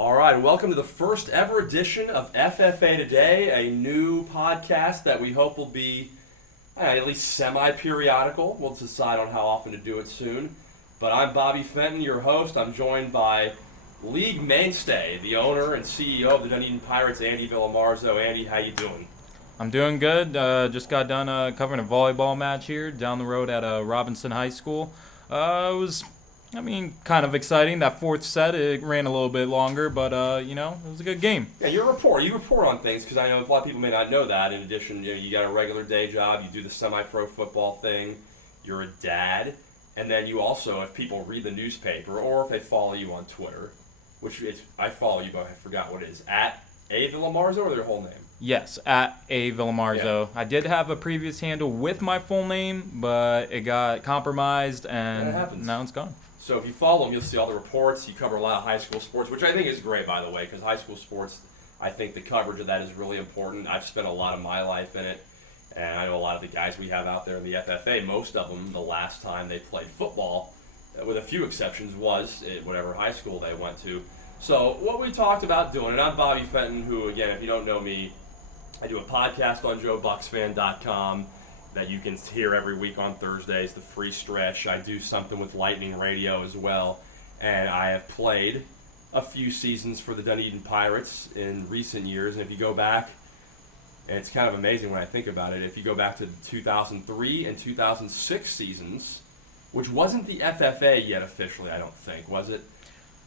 All right, welcome to the first ever edition of FFA Today, a new podcast that we hope will be at least semi-periodical. We'll decide on how often to do it soon. But I'm Bobby Fenton, your host. I'm joined by league mainstay, the owner and CEO of the Dunedin Pirates, Andy Villamarzo. Andy, how you doing? I'm doing good. Just got done covering a volleyball match here down the road at Robinson High School. It was, kind of exciting. That fourth set, it ran a little bit longer, but, it was a good game. Yeah, you're a reporter. You report on things because I know a lot of people may not know that. In addition, you got a regular day job. You do the semi-pro football thing. You're a dad. And then you also, if people read the newspaper or if they follow you on Twitter, I follow you, but I forgot what it is, at A. Villamarzo or their whole name? Yes, at A. Villamarzo. Yeah. I did have a previous handle with my full name, but it got compromised, and now it's gone. So if you follow them, you'll see all the reports. You cover a lot of high school sports, which I think is great, by the way, because high school sports, I think the coverage of that is really important. I've spent a lot of my life in it, and I know a lot of the guys we have out there in the FFA, most of them, the last time they played football, with a few exceptions, was at whatever high school they went to. So what we talked about doing, and I'm Bobby Fenton, who, again, if you don't know me, I do a podcast on JoeBucksFan.com that you can hear every week on Thursdays, the free stretch. I do something with Lightning Radio as well, and I have played a few seasons for the Dunedin Pirates in recent years, and if you go back, and it's kind of amazing when I think about it, if you go back to the 2003 and 2006 seasons, which wasn't the FFA yet officially, I don't think, was it?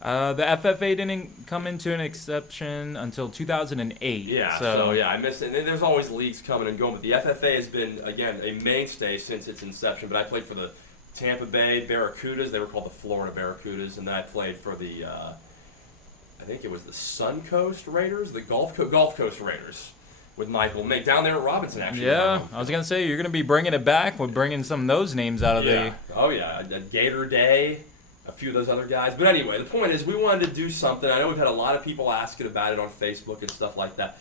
The FFA didn't come into an exception until 2008. Yeah, so I missed it. And there's always leagues coming and going, but the FFA has been, again, a mainstay since its inception. But I played for the Tampa Bay Barracudas. They were called the Florida Barracudas. And then I played for the, I think it was the Suncoast Raiders, the Gulf Coast Raiders with Michael Mick down there at Robinson, actually. Yeah, I was going to say, you're going to be bringing it back. We're bringing some of those names out of the... Oh, yeah. Gator Day. A few of those other guys. But anyway, the point is we wanted to do something. I know we've had a lot of people asking about it on Facebook and stuff like that.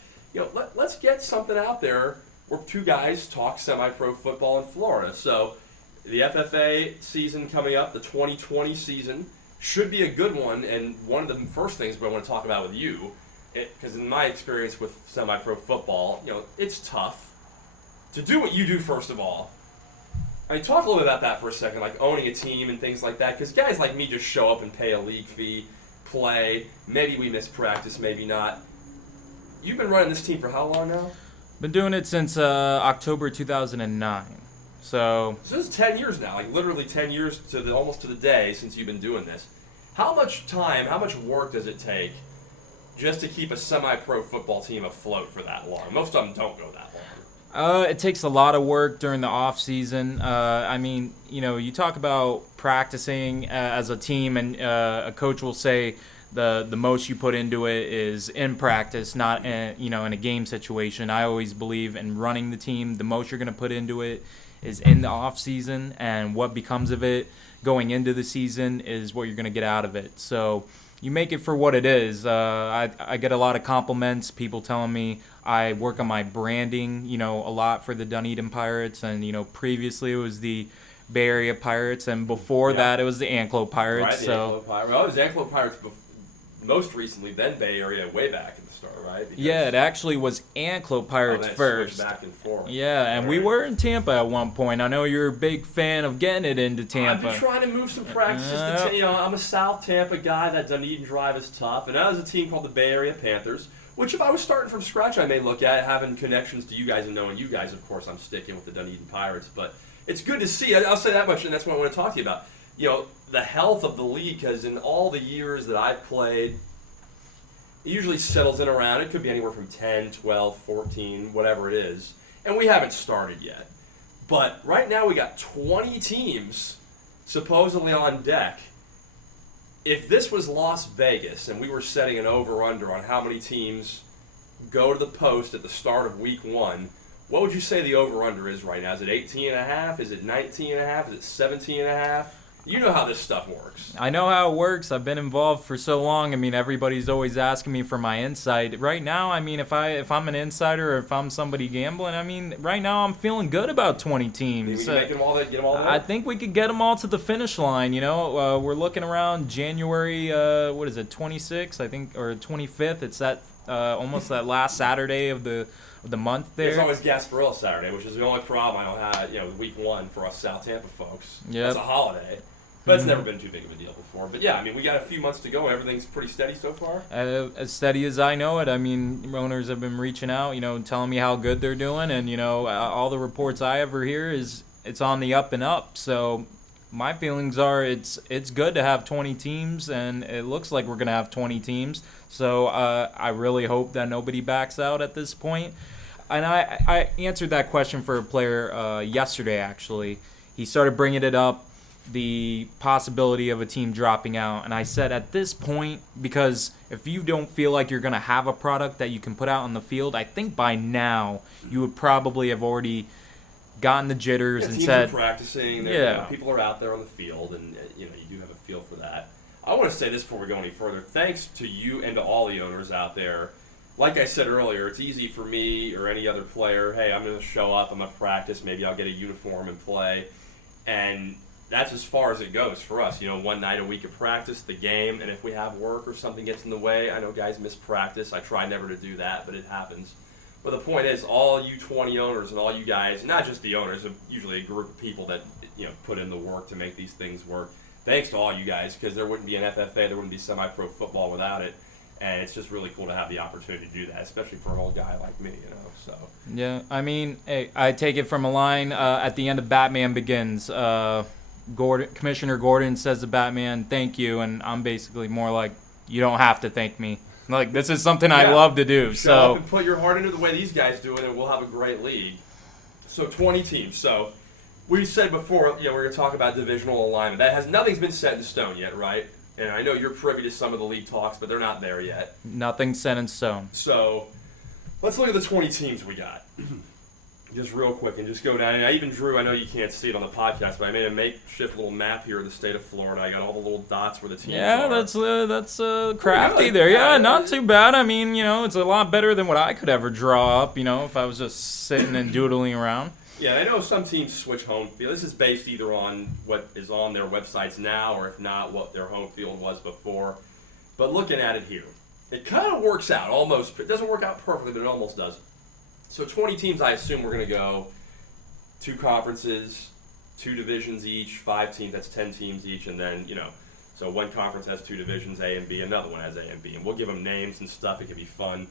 Let's get something out there where two guys talk semi-pro football in Florida. So the FFA season coming up, the 2020 season, should be a good one. And one of the first things I want to talk about with you, because in my experience with semi-pro football, it's tough to do what you do first of all. I mean, talk a little bit about that for a second, like owning a team and things like that, because guys like me just show up and pay a league fee, play, maybe we miss practice, maybe not. You've been running this team for how long now? Been doing it since October 2009. So this is 10 years now, like literally 10 years almost to the day since you've been doing this. How much time, how much work does it take just to keep a semi-pro football team afloat for that long? Most of them don't go that long. It takes a lot of work during the off season. You talk about practicing as a team, and a coach will say the most you put into it is in practice, not in a game situation. I always believe in running the team. The most you're going to put into it is in the off season, and what becomes of it going into the season is what you're going to get out of it. So you make it for what it is. I get a lot of compliments, people telling me I work on my branding, a lot for the Dunedin Pirates, and, previously it was the Bay Area Pirates, and before that it was the Anklo Pirates. Right, the Anklo Pirates. Well, it was Anklo Pirates most recently, then Bay Area way back at the start, right? Because it actually was Anklo Pirates first. Back and forth. Yeah, and we were in Tampa at one point. I know you're a big fan of getting it into Tampa. I've been trying to move some practices to I'm a South Tampa guy. That Dunedin drive is tough. And that was a team called the Bay Area Panthers, which if I was starting from scratch, I may look at having connections to you guys and knowing you guys. Of course, I'm sticking with the Dunedin Pirates. But it's good to see. I'll say that much, and that's what I want to talk to you about. The health of the league, because in all the years that I've played, it usually settles in around, it could be anywhere from 10, 12, 14, whatever it is. And we haven't started yet. But right now we got 20 teams supposedly on deck. If this was Las Vegas and we were setting an over-under on how many teams go to the post at the start of week one, what would you say the over-under is right now? Is it 18.5? Is it 19.5? Is it 17.5? You know how this stuff works. I know how it works. I've been involved for so long. I mean, everybody's always asking me for my insight. Right now, I mean, if I'm an insider or if I'm somebody gambling, I mean, right now I'm feeling good about 20 teams. Maybe we can make them all, get them all there? I think we could get them all to the finish line. We're looking around January, 26th, I think, or 25th. It's that almost that last Saturday of the month there. There's always Gasparilla Saturday, which is the only problem I don't have, week one for us South Tampa folks. Yep. It's a holiday. But it's never been too big of a deal before. But yeah, I mean, we got a few months to go. Everything's pretty steady so far. As steady as I know it. I mean, owners have been reaching out, telling me how good they're doing, and all the reports I ever hear is it's on the up and up. So my feelings are it's good to have 20 teams, and it looks like we're gonna have 20 teams. So I really hope that nobody backs out at this point. And I answered that question for a player yesterday. Actually, he started bringing it up, the possibility of a team dropping out, and I said at this point, because if you don't feel like you're going to have a product that you can put out on the field, I think by now you would probably have already gotten the jitters and teams said, are practicing, people are out there on the field, and you do have a feel for that. I want to say this before we go any further. Thanks to you and to all the owners out there. Like I said earlier, it's easy for me or any other player, hey, I'm going to show up, I'm going to practice, maybe I'll get a uniform and play, and that's as far as it goes for us. One night a week of practice, the game, and if we have work or something gets in the way, I know guys miss practice. I try never to do that, but it happens. But the point is, all you 20 owners and all you guys, not just the owners, usually a group of people that put in the work to make these things work. Thanks to all you guys, because there wouldn't be an FFA, there wouldn't be semi-pro football without it. And it's just really cool to have the opportunity to do that, especially for an old guy like me, So yeah, I mean, hey, I take it from a line at the end of Batman Begins. Commissioner Gordon says to Batman, "Thank you," and I'm basically more like, "You don't have to thank me. Like, this is something I love to do." Show up and put your heart into the way these guys do it, and we'll have a great league. So 20 teams. So we said before, we're going to talk about divisional alignment. Nothing's been set in stone yet, right? And I know you're privy to some of the league talks, but they're not there yet. Nothing's set in stone. So let's look at the 20 teams we got. Just real quick, and just go down. And I even drew, I know you can't see it on the podcast, but I made a makeshift little map here of the state of Florida. I got all the little dots where the teams are. Yeah, that's crafty there. Yeah, not too bad. I mean, it's a lot better than what I could ever draw up, if I was just sitting and doodling around. Yeah, I know some teams switch home field. This is based either on what is on their websites now, or if not, what their home field was before. But looking at it here, it kind of works out almost. It doesn't work out perfectly, but it almost does. So 20 teams, I assume we're going to go 2 conferences, 2 divisions each, 5 teams, that's 10 teams each, and then, so one conference has 2 divisions, A and B, another one has A and B, and we'll give them names and stuff. It could be fun.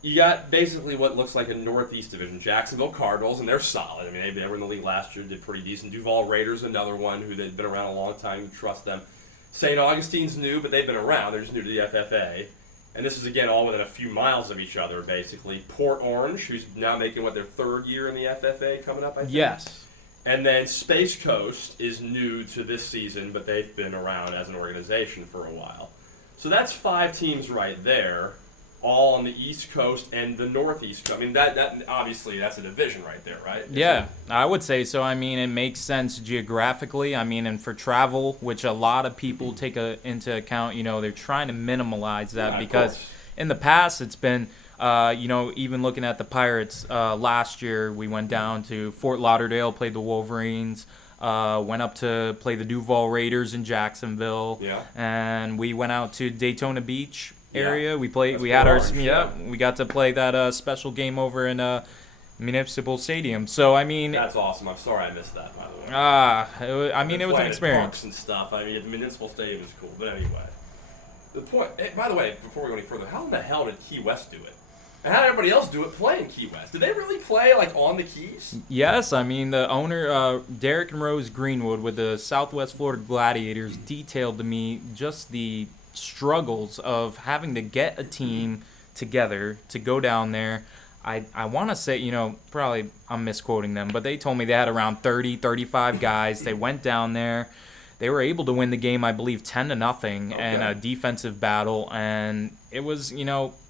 You got basically what looks like a Northeast division, Jacksonville Cardinals, and they're solid. I mean, they were in the league last year, did pretty decent. Duval Raiders, another one who they've been around a long time, you trust them. St. Augustine's new, but they've been around. They're just new to the FFA. And this is, again, all within a few miles of each other, basically. Port Orange, who's now making, their 3rd year in the FFA coming up, I think? Yes. And then Space Coast is new to this season, but they've been around as an organization for a while. So that's 5 teams right there, all on the East Coast and the Northeast Coast. I mean, that obviously, that's a division right there, right? Yeah, I would say so. I mean, it makes sense geographically. I mean, and for travel, which a lot of people take into account, they're trying to minimize that because in the past it's been, even looking at the Pirates last year, we went down to Fort Lauderdale, played the Wolverines, went up to play the Duval Raiders in Jacksonville, and we went out to Daytona Beach area. We played. We had we got to play that special game over in Municipal Stadium. So I mean, that's awesome. I'm sorry I missed that, by the way. It was an experience. Parks and stuff. I mean, the Municipal Stadium is cool. But anyway, the point. By the way, before we go any further, how in the hell did Key West do it? And how did everybody else do it playing Key West? Did they really play on the Keys? Yes, I mean the owner, Derek and Rose Greenwood with the Southwest Florida Gladiators, detailed to me just the struggles of having to get a team together to go down there. I want to say, probably I'm misquoting them, but they told me they had around 30, 35 guys. They went down there. They were able to win the game, I believe, 10-0 in a defensive battle. And it was,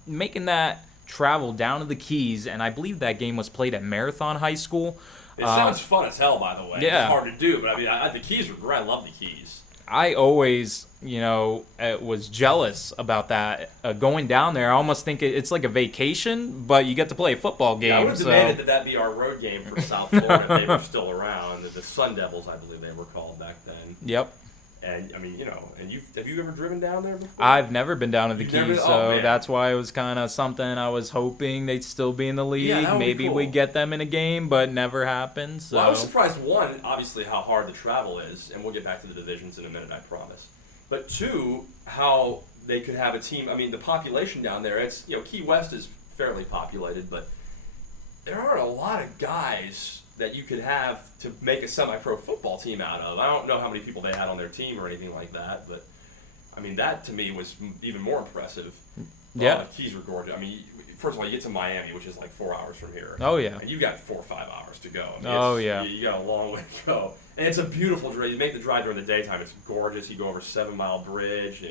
making that travel down to the Keys, and I believe that game was played at Marathon High School. It sounds fun as hell, by the way. Yeah. It's hard to do, but I mean, the Keys were great. I love the Keys. I always, was jealous about that. Going down there, I almost think it's like a vacation, but you get to play a football game. Yeah, I would have demanded that be our road game for South Florida if they were still around. The Sun Devils, I believe they were called back then. Yep. And I mean, and have you ever driven down there before? I've never been down to the Keys, so man. that's why it was kind of something I was hoping they'd still be in the league. Yeah, that would be Maybe cool. we get them in a game, but never happened. So Well, I was surprised, one, obviously how hard the travel is, and we'll get back to the divisions in a minute, I promise. But two, how they could have a team. I mean, the population down there, it's, Key West is fairly populated, but there aren't a lot of guys that you could have to make a semi-pro football team out of. I don't know how many people they had on their team or anything like that, but I mean, that to me was even more impressive. Yeah. The Keys were gorgeous. I mean, first of all, you get to Miami, which is like 4 hours from here. Oh, yeah. And you got 4 or 5 hours to go. I mean, Oh, yeah. You got a long way to go. And it's a beautiful drive. You make the drive during the daytime. It's gorgeous. You go over 7 Mile Bridge.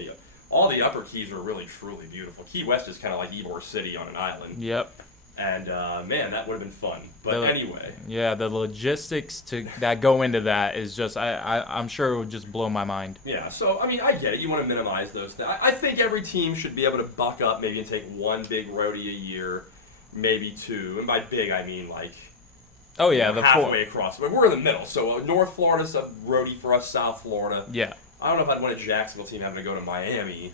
All the upper Keys are really, truly beautiful. Key West is kind of like Ybor City on an island. Yep. And, man, that would have been fun. But anyway. Yeah, the logistics that go into that is just, I'm sure it would just blow my mind. Yeah, so, I mean, I get it. You want to minimize those things. I think every team should be able to buck up maybe and take one big roadie a year, maybe two. And by big, I mean, like, Oh, yeah. The halfway across. But we're in the middle. So, North Florida's a roadie for us, South Florida. Yeah. I don't know if I'd want a Jacksonville team having to go to Miami.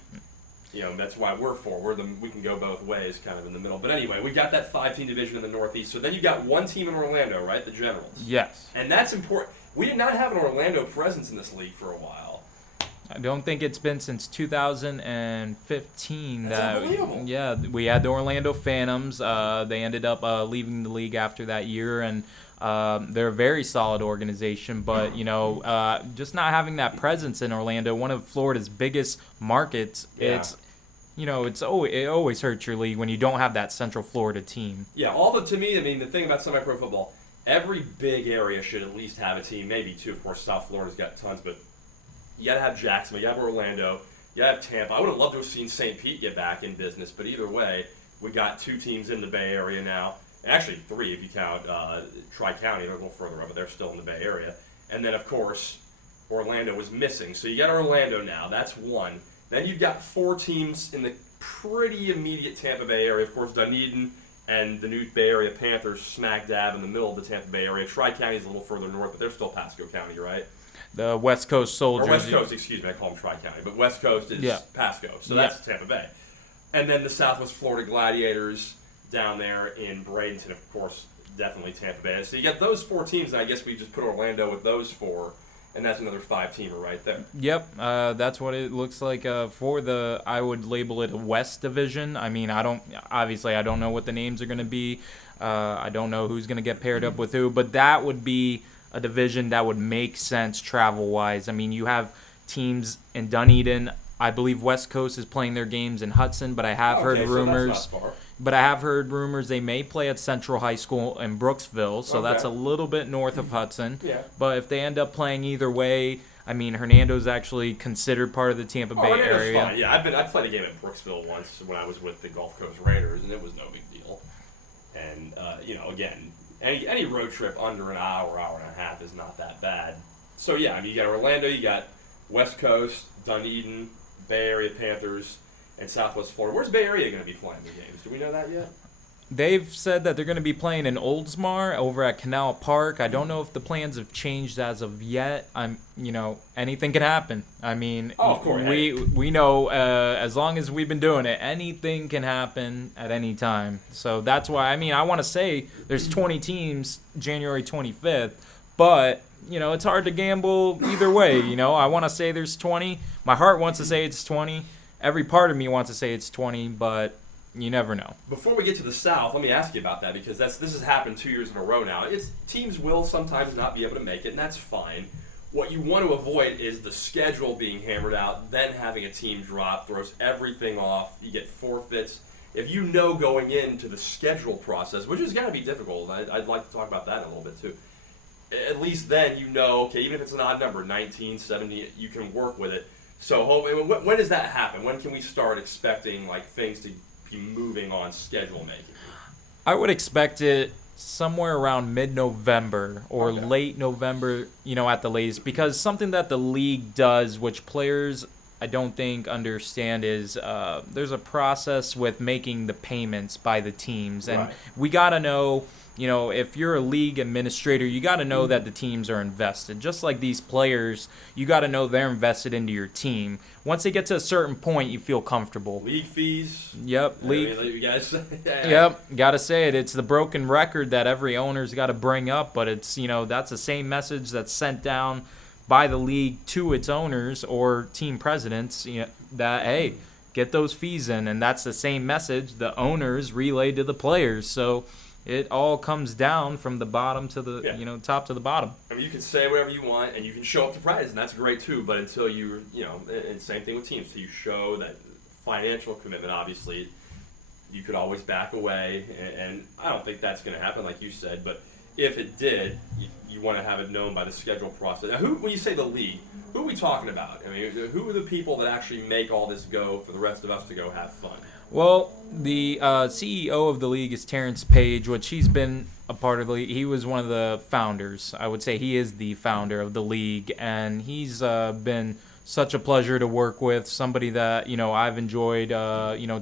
That's why we're for. We can go both ways, kind of in the middle. But anyway, we got that 5-team division in the Northeast. So then you got one team in Orlando, right? The Generals. Yes. And that's important. We did not have an Orlando presence in this league for a while. I don't think it's been since 2015 That's unbelievable. Yeah, we had the Orlando Phantoms. They ended up leaving the league after that year, and they're a very solid organization. But just not having that presence in Orlando, one of Florida's biggest markets, Yeah. it always hurts your league when you don't have that Central Florida team. Yeah, to me, I mean, the thing about semi-pro football, every big area should at least have a team, maybe two. Of course, South Florida's got tons, but you got to have Jacksonville, you have Orlando, you have Tampa. I would have loved to have seen St. Pete get back in business, but either way, we got 2 teams in the Bay Area now. Actually, 3 if you count Tri-County. They're a little further up, but they're still in the Bay Area. And then, of course, Orlando was missing. So you got Orlando now. That's 1. Then you've got 4 teams in the pretty immediate Tampa Bay area. Of course, Dunedin and the new Bay Area Panthers smack dab in the middle of the Tampa Bay area. Tri-County is a little further north, but they're still Pasco County, right? The West Coast Soldiers. Or West Coast, excuse me. I call them Tri-County. But West Coast is Pasco. So that's Tampa Bay. And then the Southwest Florida Gladiators down there in Bradenton, of course, definitely Tampa Bay. So you got those 4 teams, and I guess we just put Orlando with those 4, and that's another 5-teamer right there. Yep, that's what it looks like for the. I would label it a West Division. I mean, I don't know what the names are going to be. I don't know who's going to get paired up with who, but that would be a division that would make sense travel-wise. I mean, you have teams in Dunedin. I believe West Coast is playing their games in Hudson, but I have heard rumors. So that's not far. But I have heard rumors they may play at Central High School in Brooksville, so that's a little bit north of Hudson. Yeah. But if they end up playing either way, I mean, Hernando's actually considered part of the Tampa Bay area. Fine. Yeah, I played a game at Brooksville once when I was with the Gulf Coast Raiders, and it was no big deal. And again, any road trip under an hour and a half is not that bad. So yeah, I mean, you got Orlando, you got West Coast, Dunedin, Bay Area Panthers, and Southwest Florida. Where's Bay Area going to be playing the games? Do we know that yet? They've said that they're going to be playing in Oldsmar over at Canal Park. I don't know if the plans have changed as of yet. Anything can happen. I mean, of course, we know as long as we've been doing it, anything can happen at any time. So that's why, I want to say there's 20 teams January 25th, but it's hard to gamble either way. I want to say there's 20. My heart wants to say it's 20. Every part of me wants to say it's 20, but you never know. Before we get to the South, let me ask you about that, because this has happened 2 years in a row now. Teams will sometimes not be able to make it, and that's fine. What you want to avoid is the schedule being hammered out, then having a team drop, throws everything off, you get forfeits. If you know going into the schedule process, which is going to be difficult, I'd like to talk about that in a little bit too. At least then okay, even if it's an odd number, 19, 70, you can work with it. So when does that happen? When can we start expecting things to be moving on schedule making? I would expect it somewhere around mid-November or late November, at the latest, because something that the league does, which players I don't think understand, is there's a process with making the payments by the teams, and we got to know, if you're a league administrator, you got to know that the teams are invested. Just like these players, you got to know they're invested into your team. Once they get to a certain point, you feel comfortable. League fees. Yep, league. You guys. Yep, got to say it. It's the broken record that every owner's got to bring up, but it's, that's the same message that's sent down by the league to its owners or team presidents, that, hey, get those fees in. And that's the same message the owners relay to the players. So it all comes down from the bottom to the, top to the bottom. I mean, you can say whatever you want, and you can show up to practice, and that's great too. But until you, and same thing with teams, so you show that financial commitment. Obviously, you could always back away, and I don't think that's going to happen, like you said. But if it did, you want to have it known by the schedule process. Now, when you say the league, who are we talking about? I mean, who are the people that actually make all this go for the rest of us to go have fun? Well, the CEO of the league is Terrence Page, which he's been a part of the league. He was one of the founders. I would say he is the founder of the league, and he's been such a pleasure to work with, somebody that, I've enjoyed,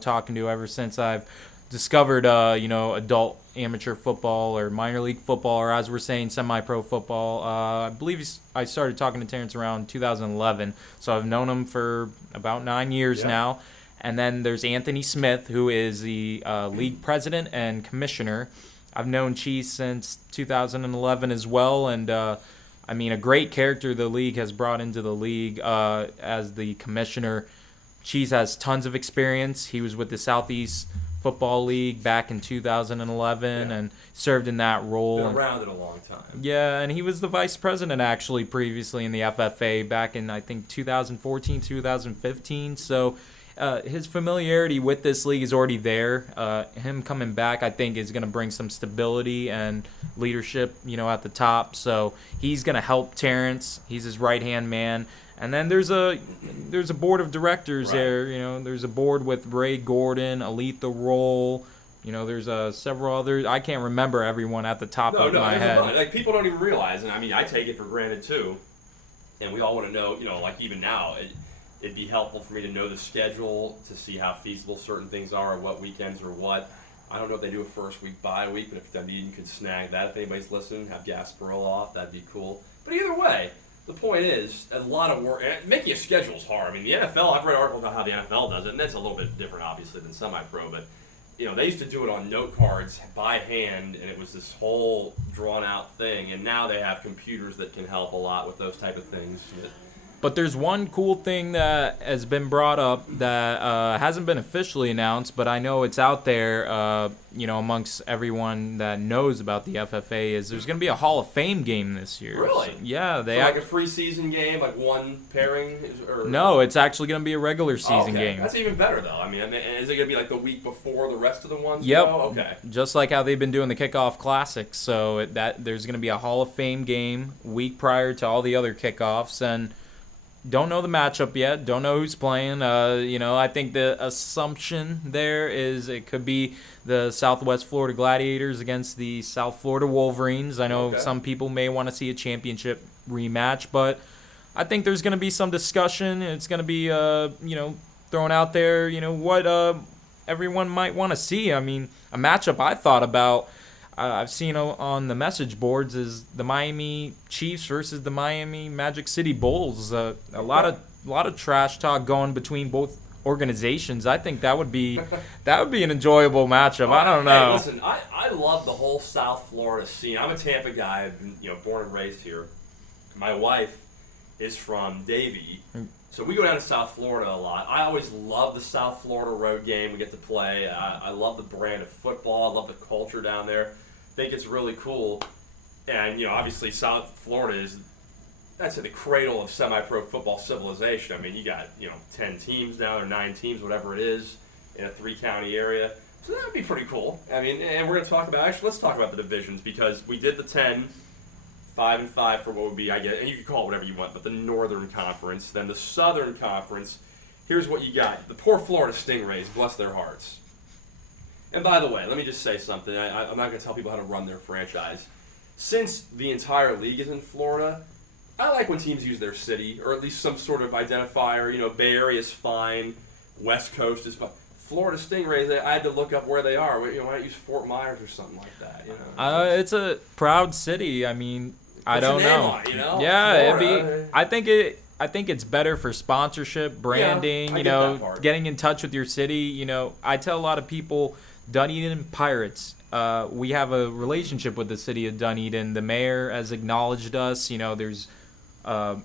talking to ever since I've discovered, adult amateur football or minor league football, or as we're saying, semi-pro football. I believe I started talking to Terrence around 2011, so I've known him for about 9 years now. And then there's Anthony Smith, who is the league president and commissioner. I've known Cheese since 2011 as well, and a great character the league has brought into the league as the commissioner. Cheese has tons of experience. He was with the Southeast Football League back in 2011 and served in that role. Been around it a long time. Yeah, and he was the vice president actually previously in the FFA back in, I think, 2014, 2015. So his familiarity with this league is already there. Him coming back, I think, is going to bring some stability and leadership, at the top. So he's going to help Terrence. He's his right-hand man. And then there's a board of directors there. There's a board with Ray Gordon, Aletha Roll. There's several others. I can't remember everyone at the top of my head. Like, people don't even realize, and I take it for granted too. And we all want to know, like even now, it'd be helpful for me to know the schedule to see how feasible certain things are, or what weekends or what. I don't know if they do a first week, bye week, but if Dunedin could snag that, if anybody's listening, have Gasparilla off, that'd be cool. But either way, the point is, a lot of work. Making a schedule is hard. I mean, the NFL, I've read articles about how the NFL does it, and that's a little bit different, obviously, than semi-pro. But, they used to do it on note cards by hand, and it was this whole drawn-out thing. And now they have computers that can help a lot with those type of things. But there's one cool thing that has been brought up that hasn't been officially announced, but I know it's out there, amongst everyone that knows about the FFA, is there's going to be a Hall of Fame game this year. Really? So, yeah. Like a preseason game, like one pairing? No, it's actually going to be a regular season game. That's even better, though. I mean, is it going to be like the week before the rest of the ones? Yep. Okay. Just like how they've been doing the kickoff classics. So there's going to be a Hall of Fame game week prior to all the other kickoffs, and don't know the matchup yet. Don't know who's playing. I think the assumption there is it could be the Southwest Florida Gladiators against the South Florida Wolverines. I know some people may want to see a championship rematch, but I think there's going to be some discussion. It's going to be, thrown out there, what everyone might want to see. I mean, a matchup I thought about, I've seen on the message boards, is the Miami Chiefs versus the Miami Magic City Bulls. A lot of trash talk going between both organizations. I think that would be an enjoyable matchup. I don't know. Hey, listen, I love the whole South Florida scene. I'm a Tampa guy. I've been born and raised here. My wife is from Davie, so we go down to South Florida a lot. I always love the South Florida road game we get to play. I love the brand of football. I love the culture down there. Think it's really cool, and obviously South Florida is, that's the cradle of semi-pro football civilization. I mean, you got 10 teams now, or 9 teams, whatever it is, in a 3-county area. So that would be pretty cool. I mean, and we're going to talk about, actually, let's talk about the divisions, because we did the 10, 5-5 for what would be, I guess, and you can call it whatever you want, but the Northern Conference, then the Southern Conference. Here's what you got: the poor Florida Stingrays, bless their hearts. And by the way, let me just say something. I'm not going to tell people how to run their franchise. Since the entire league is in Florida, I like when teams use their city, or at least some sort of identifier. You know, Bay Area is fine, West Coast is fine. Florida Stingrays, I had to look up where they are. You know, why not use Fort Myers or something like that? You know, it's a proud city. I mean, I don't your name know. on it, you know? Yeah, Florida. I think it's better for sponsorship, branding. I You get that know, part. getting in touch with your city. You know, I tell a lot of people, Dunedin Pirates. We have a relationship with the city of Dunedin. The mayor has acknowledged us. You know, there's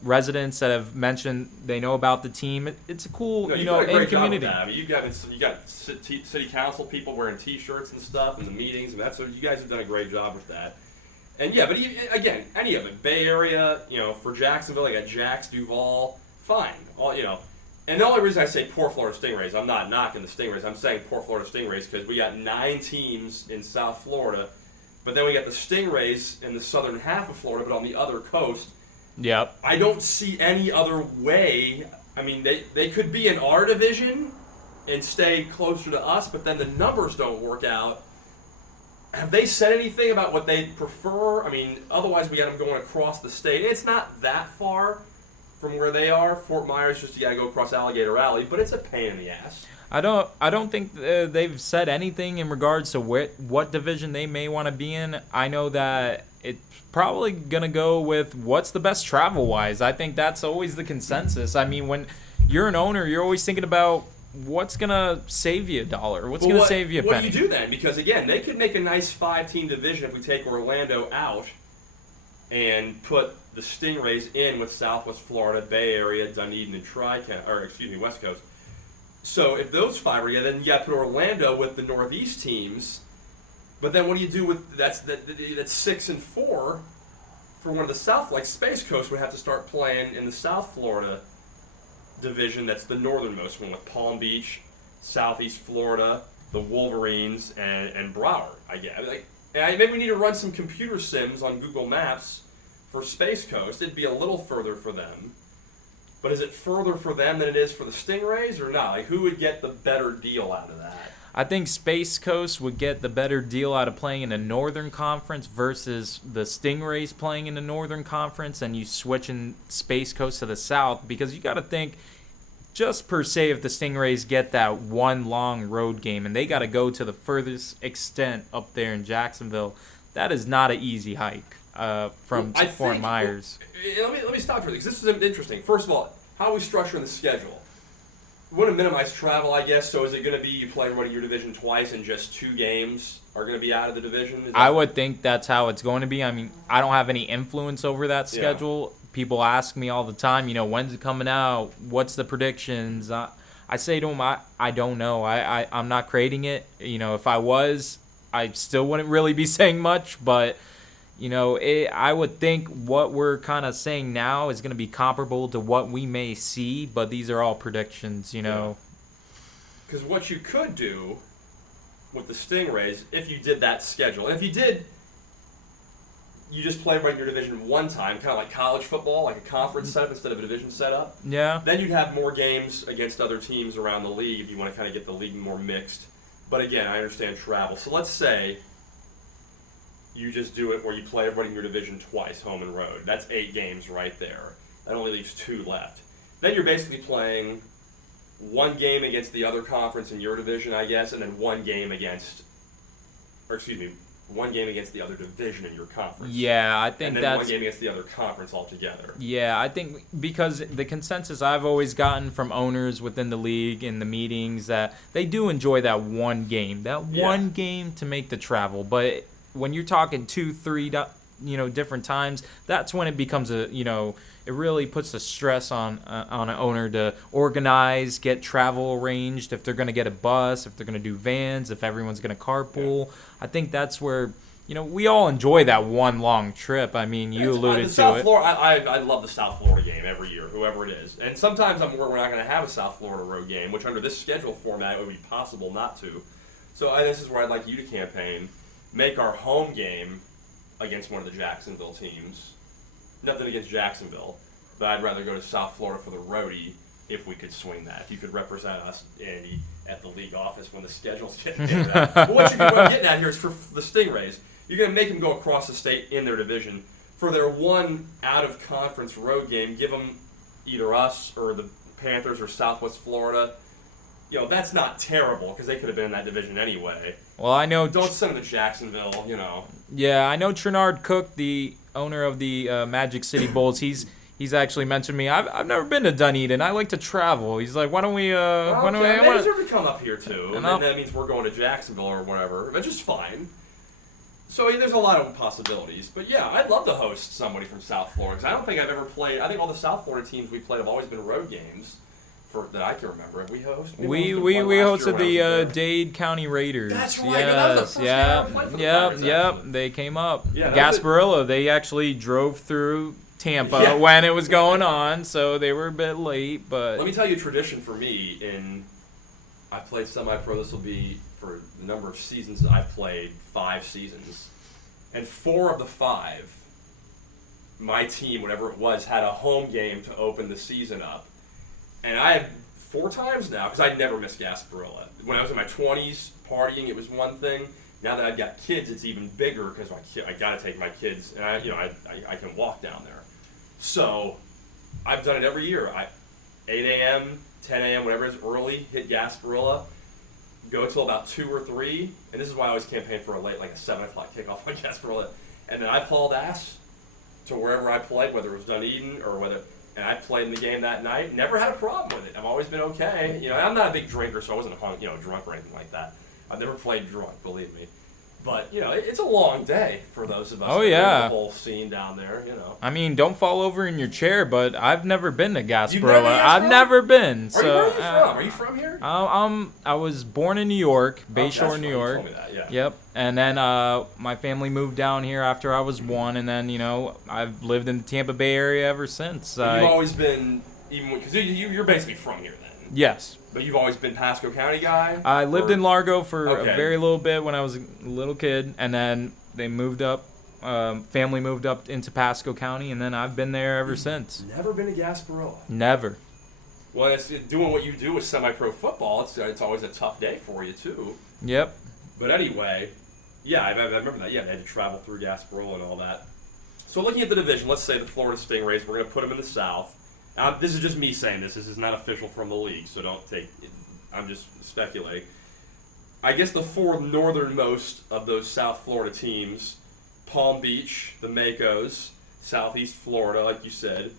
residents that have mentioned they know about the team. It's a cool, No, you you've know, done a in great job with community. that. I mean, you got city council people wearing T-shirts and stuff in the meetings, and that's what you guys have done a great job with that. And yeah, but again, any of it, Bay Area, you know, for Jacksonville, I got Jax, Duval, fine, all you know. And the only reason I say poor Florida Stingrays, I'm not knocking the Stingrays. I'm saying poor Florida Stingrays because we got 9 teams in South Florida, but then we got the Stingrays in the southern half of Florida, but on the other coast. Yep. I don't see any other way. I mean, they could be in our division and stay closer to us, but then the numbers don't work out. Have they said anything about what they prefer? I mean, otherwise we got them going across the state. It's not that far from where they are. Fort Myers, just you got to go across Alligator Alley, but it's a pain in the ass. I don't think they've said anything in regards to what division they may want to be in. I know that it's probably gonna go with what's the best travel wise. I think that's always the consensus. I mean, when you're an owner, you're always thinking about what's gonna save you a dollar, what's gonna save you a penny. What do you do then? Because again, they could make a nice 5-team division if we take Orlando out and put the Stingrays in with Southwest Florida, Bay Area, Dunedin, and West Coast. So if those 5 are together, then you got to put Orlando with the Northeast teams. But then what do you do with that's 6 and 4 for one of the South? Like Space Coast would have to start playing in the South Florida division. That's the northernmost one with Palm Beach, Southeast Florida, the Wolverines, and Broward. I guess. Maybe we need to run some computer sims on Google Maps for Space Coast. It'd be a little further for them. But is it further for them than it is for the Stingrays or not? Like, who would get the better deal out of that? I think Space Coast would get the better deal out of playing in the Northern Conference versus the Stingrays playing in the Northern Conference, and you switching Space Coast to the South, because you got to think, just per se, if the Stingrays get that one long road game and they got to go to the furthest extent up there in Jacksonville, that is not an easy hike from Fort Myers. Let me stop for this. This is interesting. First of all, how are we structuring the schedule? We want to minimize travel, I guess. So is it going to be you play everybody in your division twice and just 2 games are going to be out of the division? I would think that's how it's going to be. I mean, I don't have any influence over that schedule. Yeah. People ask me all the time, you know, when's it coming out? What's the predictions? I say to them, I don't know. I'm not creating it. You know, if I was, I still wouldn't really be saying much, but you know, I would think what we're kind of saying now is going to be comparable to what we may see, but these are all predictions, you know. Because what you could do with the Stingrays, if you did that schedule, and if you did, you just play right in your division one time, kind of like college football, like a conference setup instead of a division setup. Yeah. Then you'd have more games against other teams around the league if you want to kind of get the league more mixed. But again, I understand travel. So let's say you just do it where you play everybody in your division twice, home and road. That's 8 games right there. That only leaves 2 left. Then you're basically playing 1 game against the other conference in your division, I guess, and then 1 game against the other division in your conference. Yeah, I think and then that's 1 game against the other conference altogether. Yeah, I think because the consensus I've always gotten from owners within the league in the meetings that they do enjoy that one game, one game to make the travel, but when you're talking 2-3 different times, that's when it becomes it really puts the stress on an owner to organize, get travel arranged, if they're going to get a bus, if they're going to do vans, if everyone's going to carpool. I think that's where we all enjoy that one long trip. I mean, you alluded to it. I love the South Florida game every year, whoever it is. And sometimes I'm worried we're not going to have a South Florida road game, which under this schedule format it would be possible not to. So this is where I'd like you to campaign. Make our home game against one of the Jacksonville teams. Nothing against Jacksonville, but I'd rather go to South Florida for the roadie if we could swing that. If you could represent us, Andy, at the league office when the schedule's getting figured out. But what I'm getting at here is for the Stingrays, you're going to make them go across the state in their division. For their one out-of-conference road game, give them either us or the Panthers or Southwest Florida. You know, that's not terrible because they could have been in that division anyway. Well, I know. Don't send them to Jacksonville, you know. Yeah, I know Trenard Cook, the owner of the Magic City Bulls. He's actually mentioned me. I've never been to Dunedin. I like to travel. He's like, why don't we? They deserve to come up here too, and then that means we're going to Jacksonville or whatever, which is fine. So there's a lot of possibilities, but yeah, I'd love to host somebody from South Florida because I don't think I've ever played. I think all the South Florida teams we played have always been road games. That I can remember. Have we hosted? We hosted the Dade County Raiders. That's right. That was the first game I ever played for the Raiders, Yep. They came up. Yeah, Gasparilla. They actually drove through Tampa when it was going on, so they were a bit late. But let me tell you a tradition for me. I played semi-pro. This will be for the number of seasons that I've played, 5 seasons, and 4 of the 5, my team, whatever it was, had a home game to open the season up. And I have 4 times now, because I'd never missed Gasparilla. When I was in my 20s, partying, it was one thing. Now that I've got kids, it's even bigger because I got to take my kids, and I can walk down there. So I've done it every year. 8 a.m., 10 a.m., whatever it is, early, hit Gasparilla, go till about 2 or 3, and this is why I always campaign for like a 7 o'clock kickoff on Gasparilla. And then I've hauled ass to wherever I played, whether it was Dunedin or whether... And I played in the game that night. Never had a problem with it. I've always been okay. You know, I'm not a big drinker, so I wasn't drunk or anything like that. I've never played drunk, believe me. But, you know, it's a long day for those of us that know the whole scene down there, you know. I mean, don't fall over in your chair, but I've never been to Gasparilla. You've never been to Gasparilla? I've never been. Where are you from? Are you from here? I was born in New York, Bayshore, New York. You told me that, yeah. Yep. And then my family moved down here after I was 1, and then, you know, I've lived in the Tampa Bay area ever since. You've always been, even because you're basically from here then. Yes. But you've always been Pasco County guy? I lived in Largo for a very little bit when I was a little kid, and then they moved up. Family moved up into Pasco County, and then I've been there ever since. Never been to Gasparilla? Never. Well, it's doing what you do with semi-pro football. It's always a tough day for you, too. Yep. But anyway, yeah, I remember that. Yeah, they had to travel through Gasparilla and all that. So looking at the division, let's say the Florida Stingrays, we're going to put them in the South. This is just me saying this. This is not official from the league, so don't take it. I'm just speculating. I guess the 4 northernmost of those South Florida teams, Palm Beach, the Macos, Southeast Florida, like you said.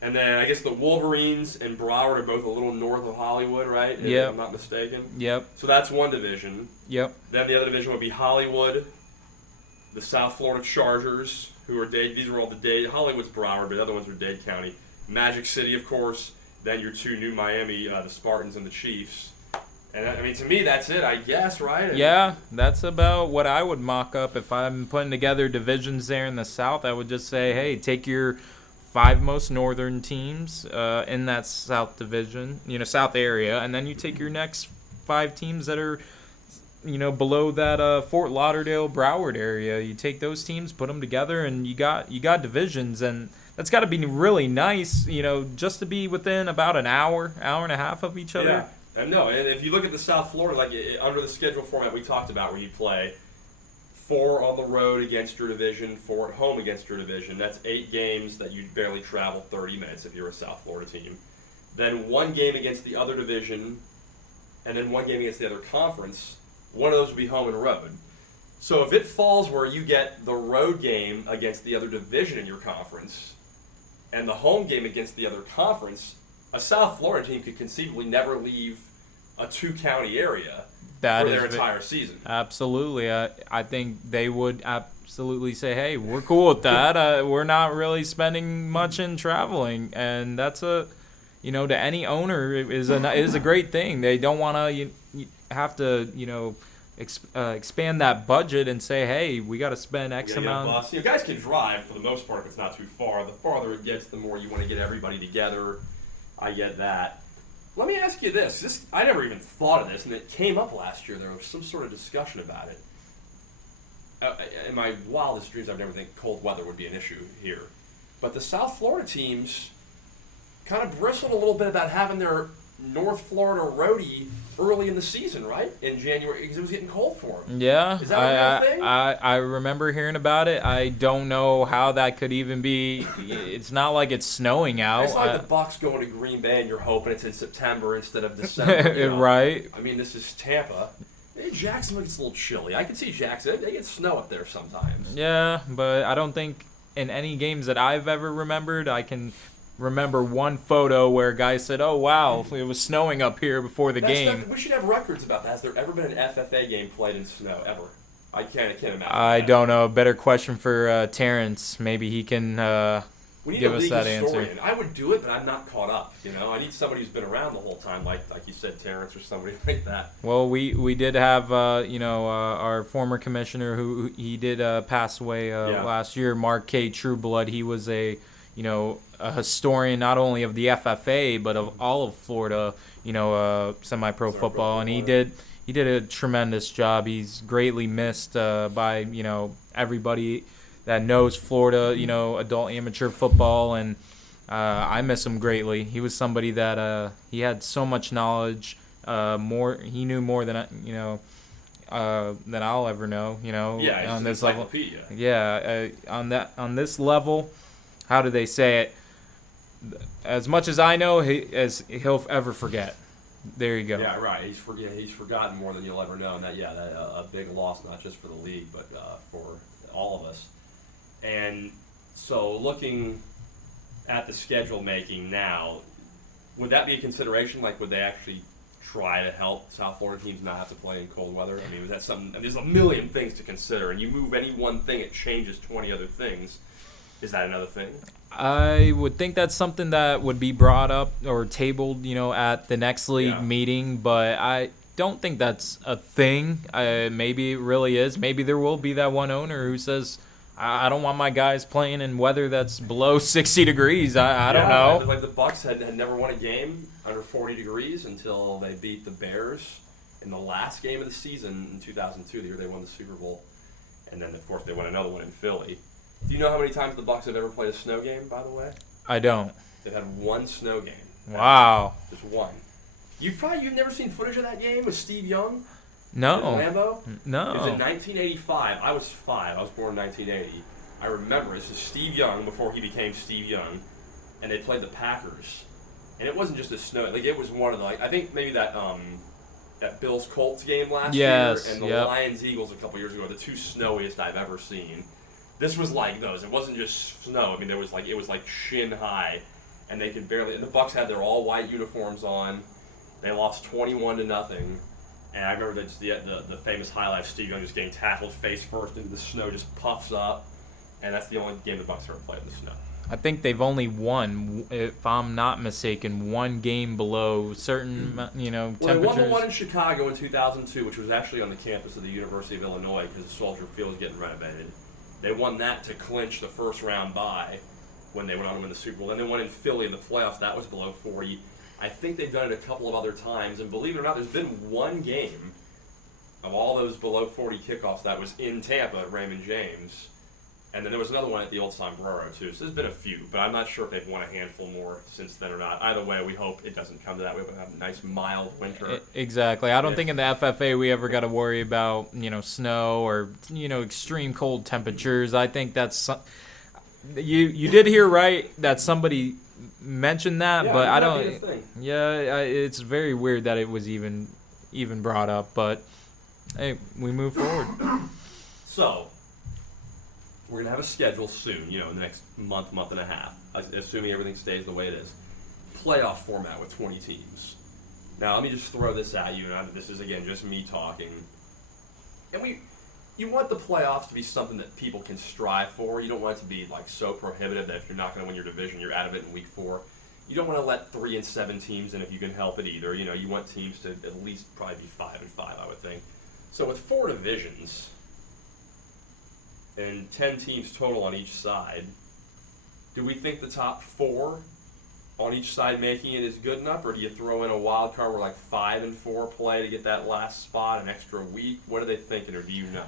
And then I guess the Wolverines and Broward are both a little north of Hollywood, right? Yeah. If I'm not mistaken. Yep. So that's one division. Yep. Then the other division would be Hollywood, the South Florida Chargers, who are Dade. These are all the Dade. Hollywood's Broward, but the other ones are Dade County. Magic City, of course. Then your 2 new Miami, the Spartans and the Chiefs. And I mean, to me, that's it, I guess, right? Yeah, that's about what I would mock up if I'm putting together divisions there in the South. I would just say, hey, take your 5 most northern teams in that South division, South area, and then you take your next 5 teams that are, below that Fort Lauderdale, Broward area. You take those teams, put them together, and you got divisions, and that's got to be really nice, just to be within about an hour and a half of each other. Yeah. And no, and if you look at the South Florida, like under the schedule format we talked about, where you play 4 on the road against your division, 4 at home against your division, that's 8 games that you'd barely travel 30 minutes if you're a South Florida team. Then 1 game against the other division, and then 1 game against the other conference. One of those would be home and road. So if it falls where you get the road game against the other division in your conference, and the home game against the other conference, a South Florida team could conceivably never leave a 2-county area for their entire season. Absolutely. I think they would absolutely say, hey, we're cool with that. We're not really spending much in traveling. And that's to any owner is a great thing. They don't want to have to, expand that budget and say, hey, we got to spend X amount. Guys can drive for the most part if it's not too far. The farther it gets, the more you want to get everybody together. I get that. Let me ask you this. I never even thought of this, and it came up last year. There was some sort of discussion about it. In my wildest dreams, I've never think cold weather would be an issue here. But the South Florida teams kind of bristled a little bit about having their North Florida roadie early in the season, right? In January, because it was getting cold for him. Yeah, Is that a real thing? I remember hearing about it. I don't know how that could even be. It's not like it's snowing out. It's like the Bucks going to Green Bay and you're hoping it's in September instead of December. You know? Right. I mean, this is Tampa. Hey, Jacksonville gets a little chilly. I can see Jackson. They get snow up there sometimes. Yeah, but I don't think in any games that I've ever remembered, I can remember one photo where a guy said, "Oh wow, it was snowing up here before the game." We should have records about that. Has there ever been an FFA game played in snow ever? I can't imagine. I don't know. Better question for Terrence. Maybe he can we need give a us league that historian. answer. I would do it, but I'm not caught up. You know, I need somebody who's been around the whole time, like you said, Terrence or somebody like that. Well, we did have our former commissioner who he did pass away last year, Mark K. Trueblood. He was a historian not only of the FFA but of all of Florida, semi-pro football, and he did a tremendous job. He's greatly missed by everybody that knows Florida, adult amateur football, and I miss him greatly. He was somebody that he had so much knowledge, he knew more than than I'll ever know. Yeah, on this level. Yeah, on this level, how do they say it? As much as I know, as he'll ever forget. There you go. Yeah, right. He's forgotten more than you'll ever know, and that a big loss, not just for the league, but for all of us. And so, looking at the schedule making now, would that be a consideration? Like, would they actually try to help South Florida teams not have to play in cold weather? I mean, was that something? There's a million things to consider, and you move any one thing, it changes 20 other things. Is that another thing? I would think that's something that would be brought up or tabled, at the next league meeting, but I don't think that's a thing. Maybe it really is. Maybe there will be that one owner who says, I don't want my guys playing in weather that's below 60 degrees. I don't know. Like the Bucks had never won a game under 40 degrees until they beat the Bears in the last game of the season in 2002, the year they won the Super Bowl. And then, of course, they won another one in Philly. Do you know how many times the Bucks have ever played a snow game, by the way? I don't. They've had one snow game. Wow. Just one. You've never seen footage of that game with Steve Young? No. In Lambeau? No. It was in 1985. I was 5. I was born in 1980. I remember this is Steve Young before he became Steve Young, and they played the Packers. And it wasn't just a snow. Like, it was one of the, I think maybe that Bills Colts game last year and the Lions Eagles a couple years ago, the two snowiest I've ever seen. This was like those. It wasn't just snow. I mean, it was like shin high, and they could barely. And the Bucks had their all white uniforms on. They lost 21-0, and I remember the famous highlight of Steve Young just getting tackled face first into the snow, just puffs up, and that's the only game the Bucks ever played in the snow. I think they've only won, if I'm not mistaken, one game below certain temperatures. Well, they won the one in Chicago in 2002, which was actually on the campus of the University of Illinois because the Soldier Field was getting renovated. They won that to clinch the first round bye when they went on to win the Super Bowl. Then they won in Philly in the playoffs. That was below 40. I think they've done it a couple of other times. And believe it or not, there's been one game of all those below 40 kickoffs that was in Tampa at Raymond James. And then there was another one at the old Sombrero, too. So there's been a few, but I'm not sure if they've won a handful more since then or not. Either way, we hope it doesn't come to that. We hope to have a nice, mild winter. Exactly. I don't think in the FFA we ever got to worry about, snow or, extreme cold temperatures. I think that's... You did hear right that somebody mentioned that, but I don't... Yeah, it's very weird that it was even brought up, but, hey, we move forward. So... we're going to have a schedule soon, in the next month and a half, assuming everything stays the way it is. Playoff format with 20 teams. Now, let me just throw this at you, and this is, again, just me talking. And you want the playoffs to be something that people can strive for. You don't want it to be, so prohibitive that if you're not going to win your division, you're out of it in week 4. You don't want to let 3 and 7 teams in if you can help it either. You want teams to at least probably be 5 and 5, I would think. So with 4 divisions... and 10 teams total on each side, do we think the top 4 on each side making it is good enough, or do you throw in a wild card where 5 and 4 play to get that last spot, an extra week? What are they thinking, or do you know?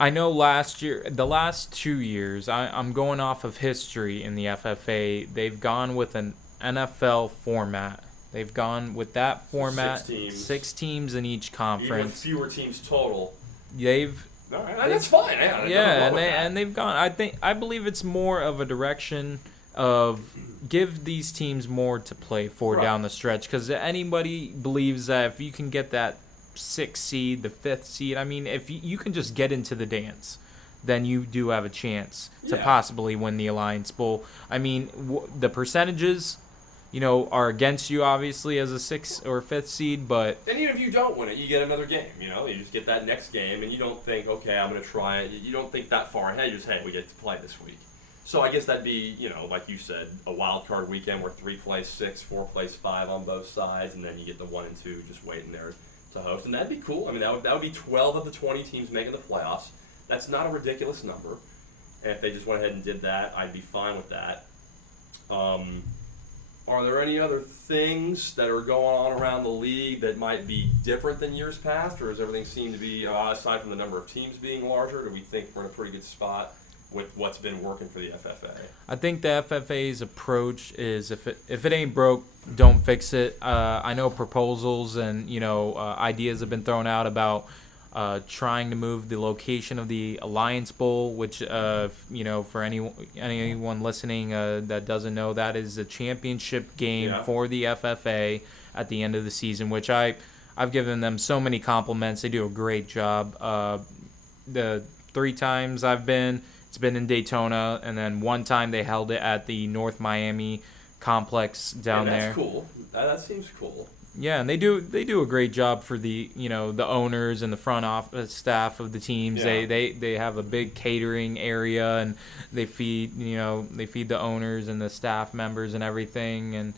I know the last 2 years, I'm going off of history in the FFA, they've gone with an NFL format. They've gone with that format. 6 teams. 6 teams in each Even with conference. fewer teams total. They've All right, that's fine. and they've gone. I believe it's more of a direction of give these teams more to play for down the stretch, because anybody believes that if you can get that 6th seed, the 5th seed, I mean, if you can just get into the dance, then you do have a chance to possibly win the Alliance Bowl. I mean, the percentages, are against you, obviously, as a 6th or 5th seed, but... And even if you don't win it, you get another game, You just get that next game, and you don't think, okay, I'm going to try it. You don't think that far ahead. You just, hey, we get to play this week. So I guess that'd be, like you said, a wild card weekend where 3 plays 6, 4 plays 5 on both sides, and then you get the 1 and 2 just waiting there to host. And that'd be cool. I mean, that would be 12 of the 20 teams making the playoffs. That's not a ridiculous number. And if they just went ahead and did that, I'd be fine with that. Are there any other things that are going on around the league that might be different than years past, or does everything seem to be, aside from the number of teams being larger, do we think we're in a pretty good spot with what's been working for the FFA? I think the FFA's approach is if it ain't broke, don't fix it. I know proposals and ideas have been thrown out about trying to move the location of the Alliance Bowl, which for anyone listening that doesn't know, that is a championship game for the FFA at the end of the season, which I've given them so many compliments. They do a great job. The 3 times I've been, it's been in Daytona, and then one time they held it at the North Miami complex down there. That's cool. That seems cool. Yeah, and they do a great job for the the owners and the front office staff of the teams. Yeah. They have a big catering area, and they feed the owners and the staff members and everything. And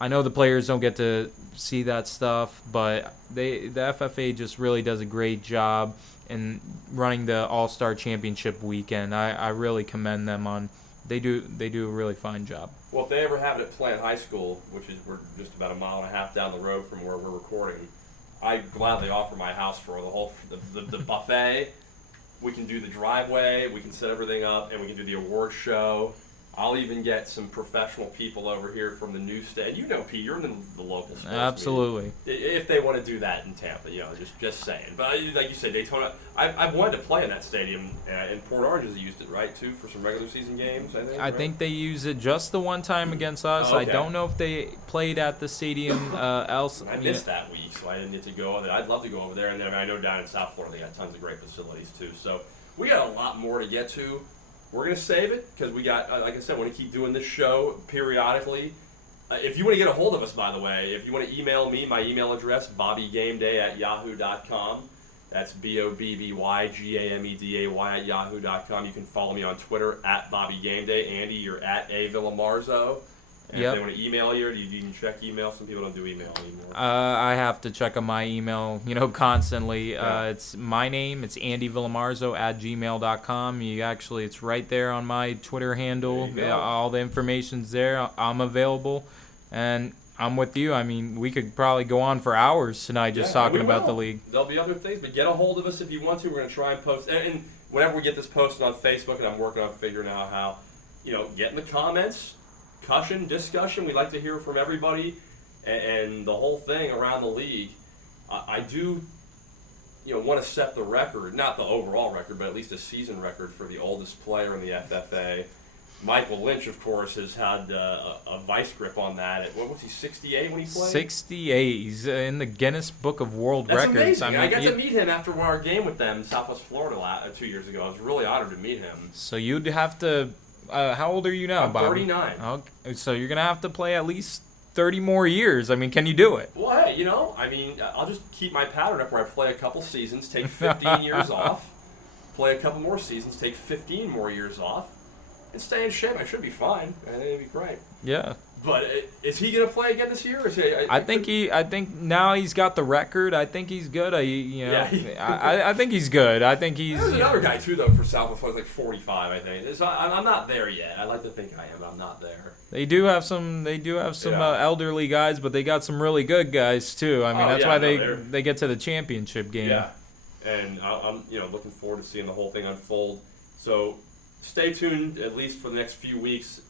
I know the players don't get to see that stuff, but the FFA just really does a great job in running the All-Star Championship weekend. I really commend them on. They do a really fine job. Well, if they ever have it at Plant High School, which is we're just about a mile and a half down the road from where we're recording, I gladly offer my house for the whole the buffet. We can do the driveway, we can set everything up, and we can do the award show. I'll even get some professional people over here from the new state. Pete, you're in the local sports Absolutely. meeting. If they want to do that in Tampa, just saying. But like you said, Daytona, I've wanted to play in that stadium. In Port Orange has used it, right, too, for some regular season games, I think? I think they use it just the one time against us. Oh, okay. I don't know if they played at the stadium else. I missed that week, so I didn't get to go over there. I'd love to go over there. And then I know down in South Florida they got tons of great facilities, too. So we got a lot more to get to. We're going to save it because we got, like I said, we want to keep doing this show periodically. If you want to get a hold of us, by the way, if you want to email me, my email address, bobbygameday@yahoo.com. That's BOBBYGAMEDAY@yahoo.com. You can follow me on Twitter @BobbyGameDay. Andy, you're @Villamarzo. And if they want to email you, or do you even check email? Some people don't do email anymore. I have to check on my email, constantly. Yeah. It's my name. It's andyvillamarzo@gmail.com. It's right there on my Twitter handle. All the information's there. I'm available, and I'm with you. I mean, we could probably go on for hours tonight just talking about the league. There'll be other things, but get a hold of us if you want to. We're going to try and post. And whenever we get this posted on Facebook, and I'm working on figuring out how, get in the comments. Discussion. We'd like to hear from everybody and the whole thing around the league. I do, want to set the record, not the overall record, but at least a season record for the oldest player in the FFA. Michael Lynch, of course, has had a vice grip on that. What was he, 68 when he played? 68. He's in the Guinness Book of World Records. That's amazing. I got to meet him after our game with them in Southwest Florida 2 years ago. I was really honored to meet him. So you'd have to... how old are you now, I'm Bob? 39. Okay. So you're going to have to play at least 30 more years. I mean, can you do it? Well, hey, I'll just keep my pattern up where I play a couple seasons, take 15 years off, play a couple more seasons, take 15 more years off, and stay in shape. I should be fine. I think it'd be great. Yeah. But is he going to play again this year? Or I think now he's got the record. I think he's good. I think he's good. I think he's. There's another guy too though for Southwest, like 45, I think. So I'm not there yet. I like to think I am. I'm not there. They do have some. Elderly guys, but they got some really good guys too. I mean, that's why they get to the championship game. Yeah, and I'm looking forward to seeing the whole thing unfold. So. Stay tuned at least for the next few weeks.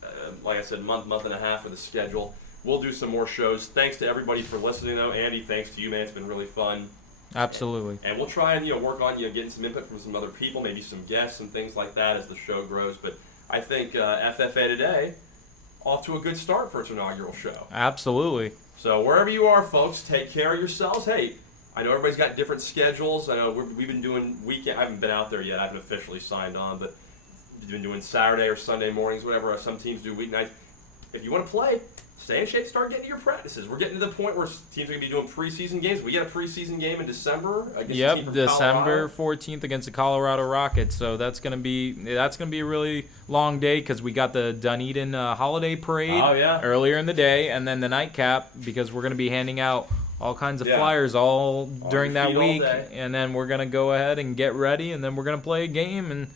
Like I said, month and a half for the schedule. we'll do some more shows. Thanks to everybody for listening, though. Andy, thanks to you, man. It's been really fun. Absolutely. And we'll try and work on getting some input from some other people, maybe some guests and things like that as the show grows. But I think FFA today off to a good start for its inaugural show. Absolutely. So wherever you are, folks, take care of yourselves. Hey, I know everybody's got different schedules. I know we've been doing weekend. I haven't been out there yet. I haven't officially signed on, but we've been doing Saturday or Sunday mornings, whatever. Some teams do weeknights. If you want to play, stay in shape, start getting to your practices. We're getting to the point where teams are going to be doing preseason games. We get a preseason game in December against a team from December Colorado. 14th against the Colorado Rockets. So that's gonna be a really long day because we got the Dunedin holiday parade earlier in the day, and then the nightcap because we're gonna be handing out all kinds of flyers all during that week, and then we're gonna go ahead and get ready, and then we're gonna play a game and.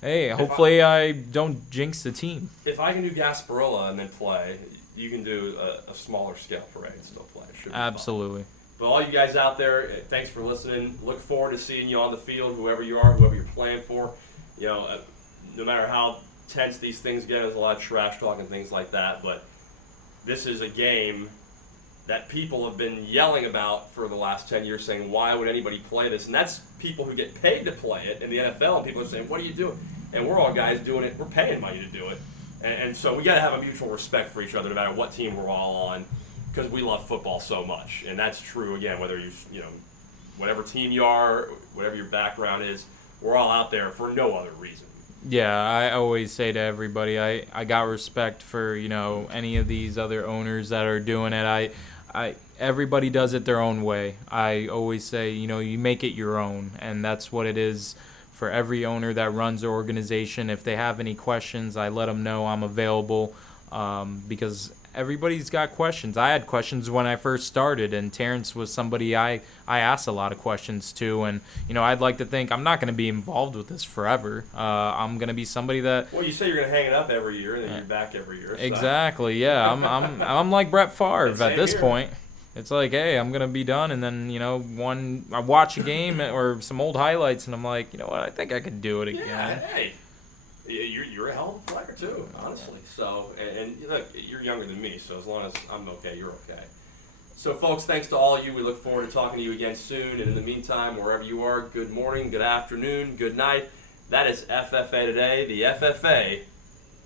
Hey, hopefully I don't jinx the team. If I can do Gasparilla and then play, you can do a smaller scale parade and still play. It should be Absolutely. fun. But all you guys out there, thanks for listening. Look forward to seeing you on the field, whoever you are, whoever you're playing for. No matter how tense these things get, there's a lot of trash talk and things like that. But this is a game that people have been yelling about for the last 10 years, saying, why would anybody play this? And that's people who get paid to play it in the NFL, and people are saying, what are you doing? And we're all guys doing it. We're paying money to do it. And so we got to have a mutual respect for each other no matter what team we're all on, because we love football so much. And that's true, again, whether whatever team you are, whatever your background is, we're all out there for no other reason. Yeah, I always say to everybody, I got respect for, any of these other owners that are doing it. Everybody does it their own way. I always say, you make it your own, and that's what it is for every owner that runs their organization. If they have any questions, I let them know I'm available because everybody's got questions. I had questions when I first started, and Terrence was somebody I asked a lot of questions to, and I'd like to think I'm not going to be involved with this forever. I'm going to be somebody that. Well, you say you're going to hang it up every year, and then you're back every year. So. Exactly. Yeah, I'm like Brett Favre at this here. point. It's like, hey, I'm gonna be done, and then I watch a game or some old highlights, and I'm like, you know what, I think I could do it again. Yeah, hey, you're a hell of a player too, honestly. So, and look, you're younger than me, so as long as I'm okay, you're okay. So, folks, thanks to all of you. We look forward to talking to you again soon. And in the meantime, wherever you are, good morning, good afternoon, good night. That is FFA today. The FFA,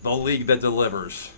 the league that delivers.